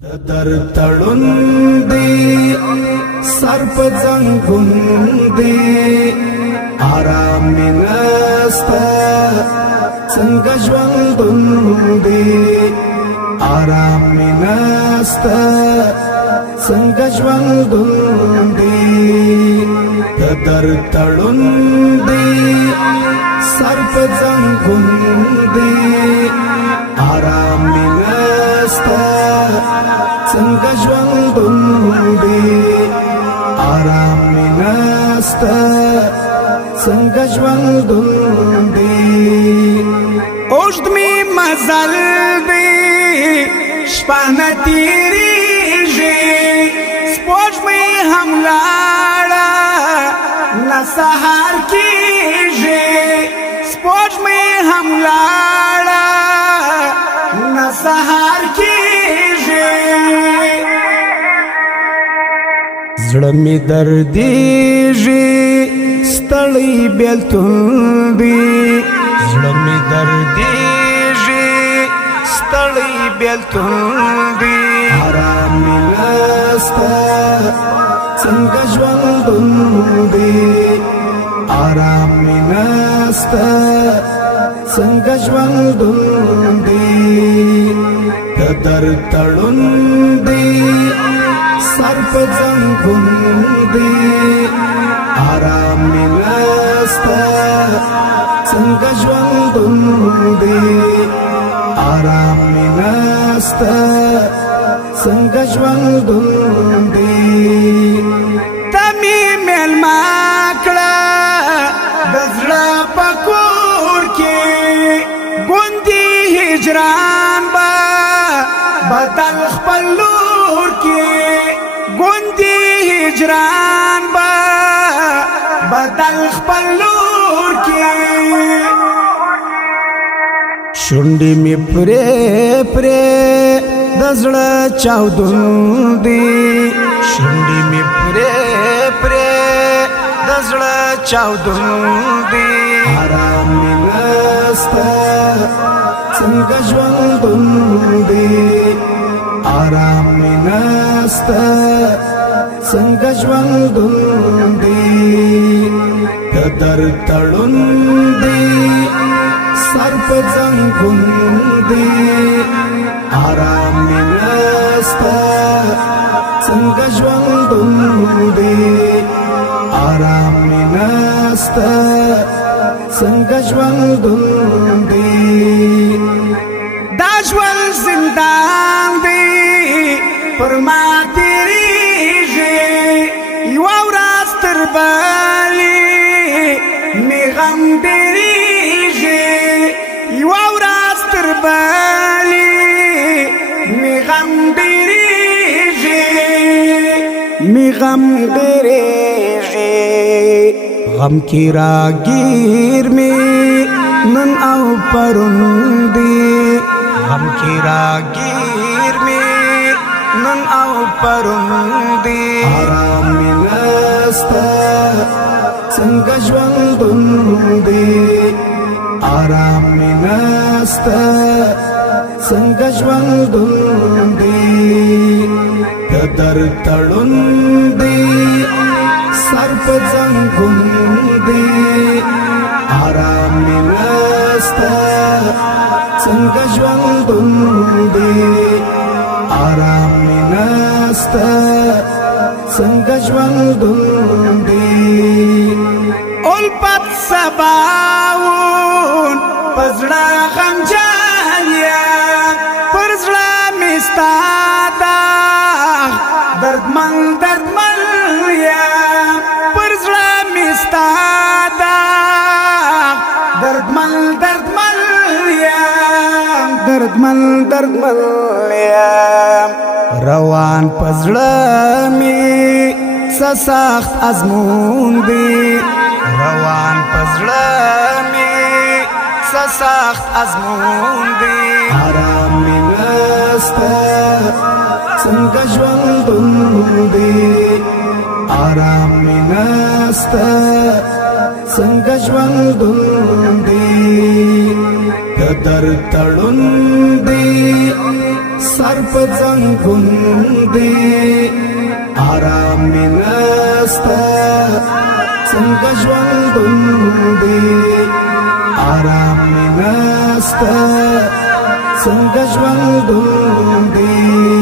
در تړون دی سر په زنګون دی آرام نستا څنګه ژوندون دی آرام نستا څنګه ژوندون دی در تړون دی سر په زنګون دی آرام نستا څنګه ژوندون دی آرام نستا څنګه ژوندون دی اوږد می مزل دی شپه نه تېرېږي سپوږمۍ هم لاړه نه سهار کېږي سپوږمۍ هم لاړه نه سهار کېږي زړه می دردېږي ستړی بېلتون دی زړه می دردېږي ستړی بېلتون دی آرام می نسته څنګه ژوندون دی آرام می نسته څنګه ژوندون دی در تړون دی سر په زنګون دی آرام می نسته څنګه ژوندون دی آرام می نسته څنګه ژوندون دی ته مې مېلمه کړه د زړه په کور کې ګوندې هجران به بدل خپل لور کې ګوندې هجران به بدل خپل لور کې شونډې مې پرې پرې د زړه چاودون دی شونډې مې پرې پرې د زړه چاودون دی آرام مې نسته څنګه ژوندون دی آرام مې نسته څنګه ژوندون دی در تړون دی سر په زنګون دی آرام مې نسته څنګه ژوندون دی آرام مې نسته څنګه ژوندون دی دا ژوند زندان دی پر ما تېرېږي یوه ورځ تر بلې مې غم ډېرېږي یوه ورځ تر بلې مې غم ډېرېږي مې غم ډېرېږي غم کې راګیر مې نن او پرون دی غم کې راګیر مې نن او پرون دی آرام مې نسته څنګه ژوندون دی آرام مې نسته څنګه ژوندون دی در تړون دی سر په زنګون دی آرام مې نسته څنګه ژوندون دی آرام مې نسته څنګه ژوندون دی الفت سباون په زړه غمجن یم پر زړه مې ستا داغ دردمن یم پر زړه مې ستا داغ دردمن یم دردمن یم روان په زړه مې څه سخت ازمون دی روان په زړه مې څه سخت ازمون دی آرام مې نسته څنګه ژوندون دی آرام مې نسته څنګه ژوندون دی در تړون دی سر په زنګون دی آرام مې نسته څنګه ژوندون دی آرام مې نسته څنګه ژوندون دی